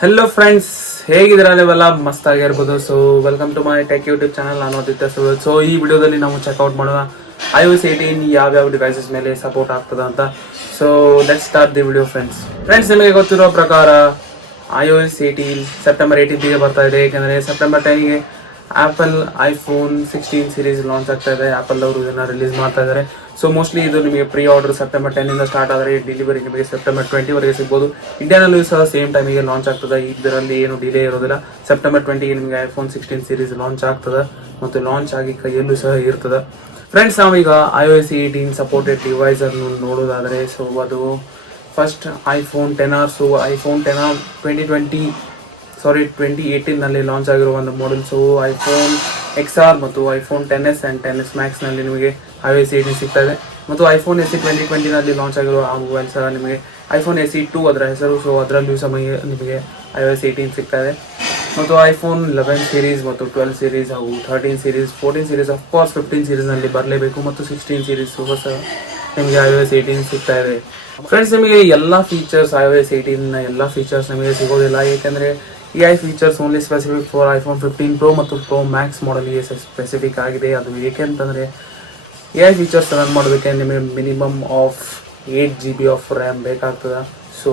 Hello friends, ಹೇಗಿದ್ದೀರಾ? ನೀವೆಲ್ಲ ಮಸ್ತ್ ಆಗಿರ್ಬೋದು. So welcome to my tech YouTube channel. ನಾನು ಆದಿತ್ಯ ಸುರತ್. ಸೊ ಈ ವಿಡಿಯೋದಲ್ಲಿ ನಾವು ಚೆಕ್ಔಟ್ ಮಾಡೋಣ iOS 18 ಯಾವ್ಯಾವ ಡಿವೈಸಸ್ ಮೇಲೆ ಸಪೋರ್ಟ್ ಆಗ್ತದ ಅಂತ. So let's start the video friends. ನಿಮಗೆ ಗೊತ್ತಿರೋ ಪ್ರಕಾರ iOS 18 ಸೆಪ್ಟೆಂಬರ್ 18ಗೆ ಬರ್ತಾ ಇದೆ. ಏಕೆಂದರೆ ಸೆಪ್ಟೆಂಬರ್ 10ಗೆ ಆ್ಯಪಲ್ ಐಫೋನ್ 16 ಸೀರೀಸ್ ಲಾಂಚ್ ಆಗ್ತಾ ಇದೆ. ಆ್ಯಪಲ್ ಅವರು ಇದನ್ನು ರಿಲೀಸ್ ಮಾಡ್ತಾ ಇದ್ದಾರೆ. ಸೊ ಮೋಸ್ಟ್ಲಿ ಇದು ನಿಮಗೆ ಪ್ರೀ ಆರ್ಡರ್ ಸೆಪ್ಟೆಂಬರ್ 10ಇಂದ ಸ್ಟಾರ್ಟ್ ಆದರೆ ಡೆಲಿವರಿ ನಿಮಗೆ ಸೆಪ್ಟೆಂಬರ್ 20ವರೆಗೆ ಸಿಗ್ಬೋದು. ಇಂಡಿಯಾನಲ್ಲೂ ಸಹ ಸೇಮ್ ಟೈಮಿಗೆ ಲಾಂಚ್ ಆಗ್ತದೆ. ಇದರಲ್ಲಿ ಏನು ಡಿಲೇ ಇರೋದಿಲ್ಲ. ಸೆಪ್ಟೆಂಬರ್ 20ಗೆ ನಿಮಗೆ ಐಫೋನ್ 16 ಸೀರೀಸ್ ಲಾಂಚ್ ಆಗ್ತದೆ ಮತ್ತು ಲಾಂಚ್ ಆಗಿ ಕೈಯಲ್ಲೂ ಸಹ ಇರ್ತದೆ. ಫ್ರೆಂಡ್ಸ್, ನಾವೀಗ iOS 18 ಸಪೋರ್ಟೆಡ್ ಡಿವೈಸ್ ಅನ್ನು ನೋಡೋದಾದರೆ, ಸೊ ಅದು first iPhone 10R. So iPhone 10R 2018ನಲ್ಲಿ ಲಾಂಚ್ ಆಗಿರೋ ಒಂದು ಮಾಡೆಲ್ಸು ಐಫೋನ್ XR ಮತ್ತು ಐಫೋನ್ 10s ಆ್ಯಂಡ್ 10s ಮ್ಯಾಕ್ಸ್ನಲ್ಲಿ ನಿಮಗೆ iOS 18 ಸಿಗ್ತಾ ಇದೆ. ಮತ್ತು ಐಫೋನ್ SE 2020ನಲ್ಲಿ ಲಾಂಚ್ ಆಗಿರೋ ಆ ಮೊಬೈಲ್ ಸಹ ನಿಮಗೆ ಐಫೋನ್ SE 2 ಅದರ ಹೆಸರು. ಸೊ ಅದರಲ್ಲಿಯೂ ಸಹ ನಿಮಗೆ iOS 18 ಸಿಗ್ತಾ ಇದೆ. ಮತ್ತು ಐಫೋನ್ 11 ಸೀರೀಸ್ ಮತ್ತು 12 ಸೀರೀಸ್ ಹಾಗೂ 13 ಸೀರೀಸ್, 14 ಸೀರೀಸ್, ಅಫ್ಕೋರ್ಸ್ 15 ಸೀರೀಸ್ನಲ್ಲಿ ಬರಲೇಬೇಕು. ಮತ್ತು 16 ಸೀರೀಸ್ ಸಹ ನಿಮಗೆ iOS 18 ಸಿಗ್ತಾ ಇದೆ. ಫ್ರೆಂಡ್ಸ್, ನಿಮಗೆ ಎಲ್ಲ ಫೀಚರ್ಸ್ iOS 18ನ ಎಲ್ಲ ಫೀಚರ್ಸ್ ನಿಮಗೆ ಸಿಗೋದಿಲ್ಲ. ಏಕೆಂದರೆ AI features only specific for iPhone 15 Pro ಮತ್ತು Pro Max ಮಾಡಲ್ಗೆ ಸ್ಪೆಸಿಫಿಕ್ ಆಗಿದೆ. ಅದು ಏಕೆಂತಂದರೆ AI ಫೀಚರ್ಸ್ ರನ್ ಮಾಡೋದಕ್ಕೆ ನಿಮಗೆ minimum of 8GB of RAM ಬೇಕಾಗ್ತದೆ. ಸೊ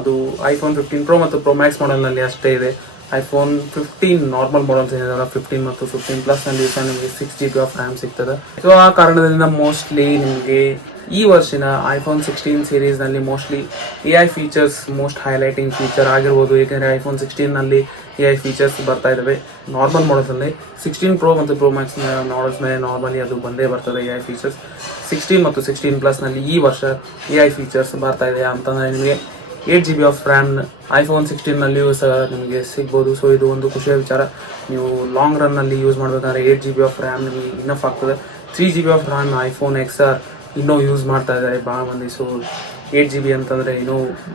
ಅದು ಐಫೋನ್ 15 Pro ಮತ್ತು Pro Max ಮಾಡಲ್ನಲ್ಲಿ ಅಷ್ಟೇ ಇದೆ. ಐಫೋನ್ 15 ನಾರ್ಮಲ್ ಮಾಡಲ್ಸ್ ಏನಿದಾವೆ 15 ಮತ್ತು 15 ಪ್ಲಸ್ನಲ್ಲಿ ಸಹ ನಿಮಗೆ 6GB ಆಫ್ ರ್ಯಾಮ್ ಸಿಗ್ತದೆ. ಸೊ ಆ ಕಾರಣದಿಂದ ಮೋಸ್ಟ್ಲಿ ನಿಮಗೆ ಈ ವರ್ಷದ ಐಫೋನ್ 16 ಸೀರೀಸ್ನಲ್ಲಿ mostly AI features most highlighting feature ಆಗಿರ್ಬೋದು. ಏಕೆಂದರೆ ಐಫೋನ್ 16ನಲ್ಲಿ AI ಫೀಚರ್ಸ್ ಬರ್ತಾ ಇದ್ದಾವೆ. ನಾರ್ಮಲ್ ಮಾಡಲ್ಸಲ್ಲಿ 16 Pro ಮತ್ತು Pro Max ಮಾಡಲ್ಸ್ ಮೇಲೆ ನಾರ್ಮಲಿ ಅದು ಬಂದೇ ಬರ್ತದೆ AI ಫೀಚರ್ಸ್. 16 ಮತ್ತು 16 ಪ್ಲಸ್ನಲ್ಲಿ ಈ ವರ್ಷ AI ಫೀಚರ್ಸ್ ಬರ್ತಾ ಇದೆ ಅಂತಂದರೆ ನಿಮಗೆ 8GB ಆಫ್ ರ್ಯಾಮ್ ಐಫೋನ್ 16ನಲ್ಲಿಯೂ ಸಹ ನಿಮಗೆ ಸಿಗ್ಬೋದು. ಸೊ ಇದು ಒಂದು ಖುಷಿಯ ವಿಚಾರ. ನೀವು ಲಾಂಗ್ ರನ್ನಲ್ಲಿ ಯೂಸ್ ಮಾಡಬೇಕಂದ್ರೆ 8GB ಆಫ್ ರ್ಯಾಮ್ ನಿಮಗೆ ಇನಫ್ ಆಗ್ತದೆ. 3GB of RAM iPhone XR ಇನ್ನೂ ಯೂಸ್ ಮಾಡ್ತಾ ಇದ್ದಾರೆ ಭಾಳ ಮಂದಿ. ಸೊ 8GB ಅಂತಂದರೆ ಇನ್ನೂ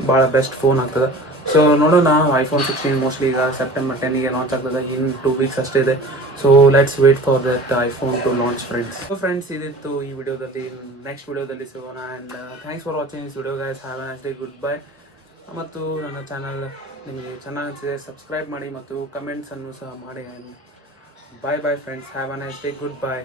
ಭಾಳ ಬೆಸ್ಟ್ ಫೋನ್ ಆಗ್ತದೆ. ಸೊ ನೋಡೋಣ, ಐಫೋನ್ 16 ಮೋಸ್ಟ್ಲಿ ಈಗ ಸೆಪ್ಟೆಂಬರ್ 10ಗೆ ಲಾಂಚ್ ಆಗ್ತದೆ. ಇನ್ 2 ವೀಕ್ಸ್ ಅಷ್ಟೇ ಇದೆ. So let's wait for that iPhone to launch friends. So friends, ಇದಿತ್ತು ಈ ವಿಡಿಯೋದಲ್ಲಿ. ನೆಕ್ಸ್ಟ್ ವಿಡಿಯೋದಲ್ಲಿ ಸಿಗೋಣ. And thanks for watching this video guys. Have a nice day. Goodbye. ಮತ್ತು ನನ್ನ ಚಾನಲ್ ನಿಮಗೆ ಚೆನ್ನಾಗಿ ಅನಿಸಿದೆ ಸಬ್ಸ್ಕ್ರೈಬ್ ಮಾಡಿ ಮತ್ತು ಕಮೆಂಟ್ಸನ್ನು ಸಹ ಮಾಡಿ. And bye friends. Have a nice day. Good bye.